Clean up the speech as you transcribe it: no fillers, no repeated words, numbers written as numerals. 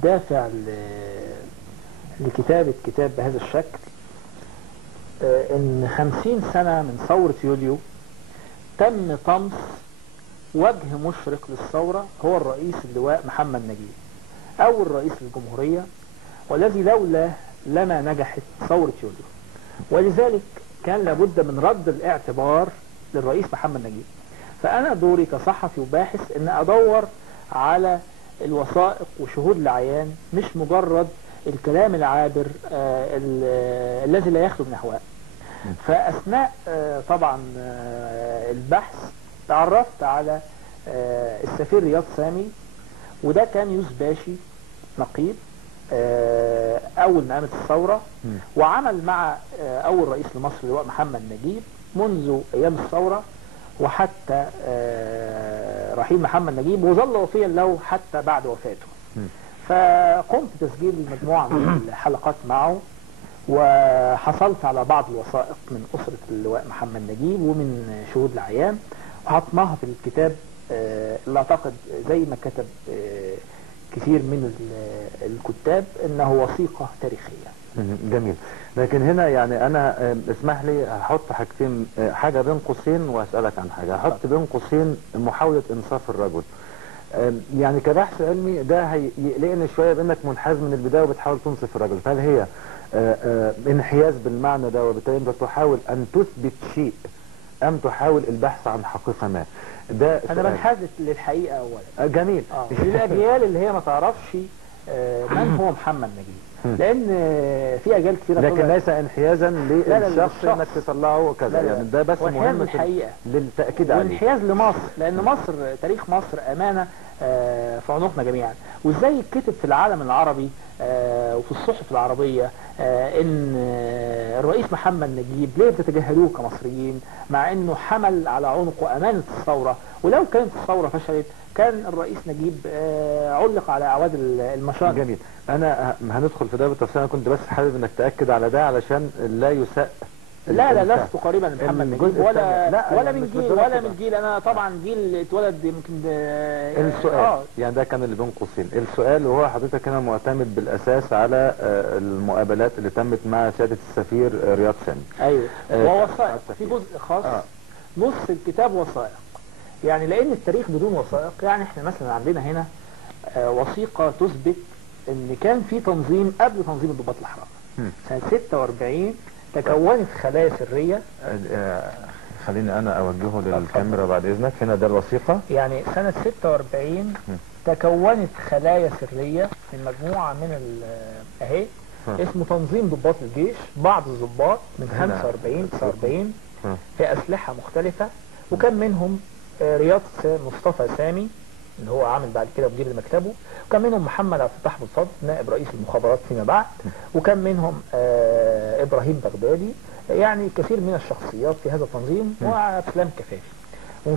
دافع لكتابة كتاب بهذا الشكل ان 50 سنة من ثورة يوليو تم طمس وجه مشرق للثورة هو الرئيس اللواء محمد نجيب أول رئيس للجمهورية، والذي لولا لما نجحت ثورة يوليو، ولذلك كان لابد من رد الاعتبار للرئيس محمد نجيب. فأنا دوري كصحفي وباحث ان ادور على الوثائق وشهود العيان، مش مجرد الكلام العابر الذي لا يخلو من أهواء. فأثناء طبعا البحث تعرفت على السفير رياض سامي، وده كان يوسف باشي نقيب أول ما قامت الثورة، وعمل مع أول رئيس لمصر اللواء محمد نجيب منذ أيام الثورة وحتى رحيل محمد نجيب، وظل وفيا له حتى بعد وفاته. فقمت تسجيل مجموعة من الحلقات معه، وحصلت على بعض الوثائق من أسرة اللواء محمد نجيب ومن شهود العيان، وحطناها في الكتاب اللي أعتقد زي ما كتب كثير من الكتاب انه وثيقة تاريخية. جميل. لكن هنا يعني انا اسمح لي هحط حاجتين، حاجة بين قوسين واسألك عن حاجة. هحط بين قوسين محاولة انصاف الرجل. يعني كبحث علمي ده هيقلقني شوية بانك منحاز من البداية وبتحاول تنصف الرجل، فهل هي انحياز بالمعنى ده وبالتالي انت تحاول ان تثبت شيء ام تحاول البحث عن حقيقة ما؟ ده انا بنحاز للحقيقة اولا. جميل. للاجيال اللي هي ما تعرفش من هو محمد نجيب، لان في اجيال كثيرة لكن ليس انحيازا للشخص انك تطلعه كذا. يعني ده بس مهم للتأكيد عليه، وانحياز لمصر، لان مصر تاريخ مصر امانة في عنقنا جميعا. وازاي يتكتب في العالم العربي وفي الصحف العربية ان الرئيس محمد نجيب ليه بتتجاهلوه كمصريين، مع انه حمل على عنقه امانة الثورة، ولو كانت الثورة فشلت كان الرئيس نجيب علق على اعواد المشاط. جميل. انا هندخل في ده بالتفصيل، انا كنت بس حابب انك تأكد على ده علشان لا يساء. لا لست قريبا من محمد نجيب ولا من جيل ولا من جيل. انا طبعا جيل اتولد يمكن السؤال يعني ده كان اللي بين قوسين السؤال، وهو حضرتك هنا معتمد بالاساس على المقابلات اللي تمت مع سيادة السفير رياض سامي. ايوه. ووثائق في جزء خاص نص الكتاب وثائق، يعني لان التاريخ بدون وثائق. يعني احنا مثلا عندنا هنا وثيقة تثبت ان كان في تنظيم قبل تنظيم الضباط الاحرار سنة 46 تكونت خلايا سرية. خليني انا اوجهه للكاميرا بعد اذنك. هنا ده الوثيقة. يعني سنة 46 تكونت خلايا سرية من مجموعة من اهي اسمه تنظيم ضباط الجيش، بعض الضباط من 45 49 في اسلحة مختلفة، وكان منهم رياض مصطفى سامي اللي هو عامل بعد كده مدير مكتبه، وكان منهم محمد عبد الفتاح بالفضل نائب رئيس المخابرات فيما بعد، وكان منهم ابراهيم بغدادي، يعني كثير من الشخصيات في هذا التنظيم، وعبد السلام كفافي.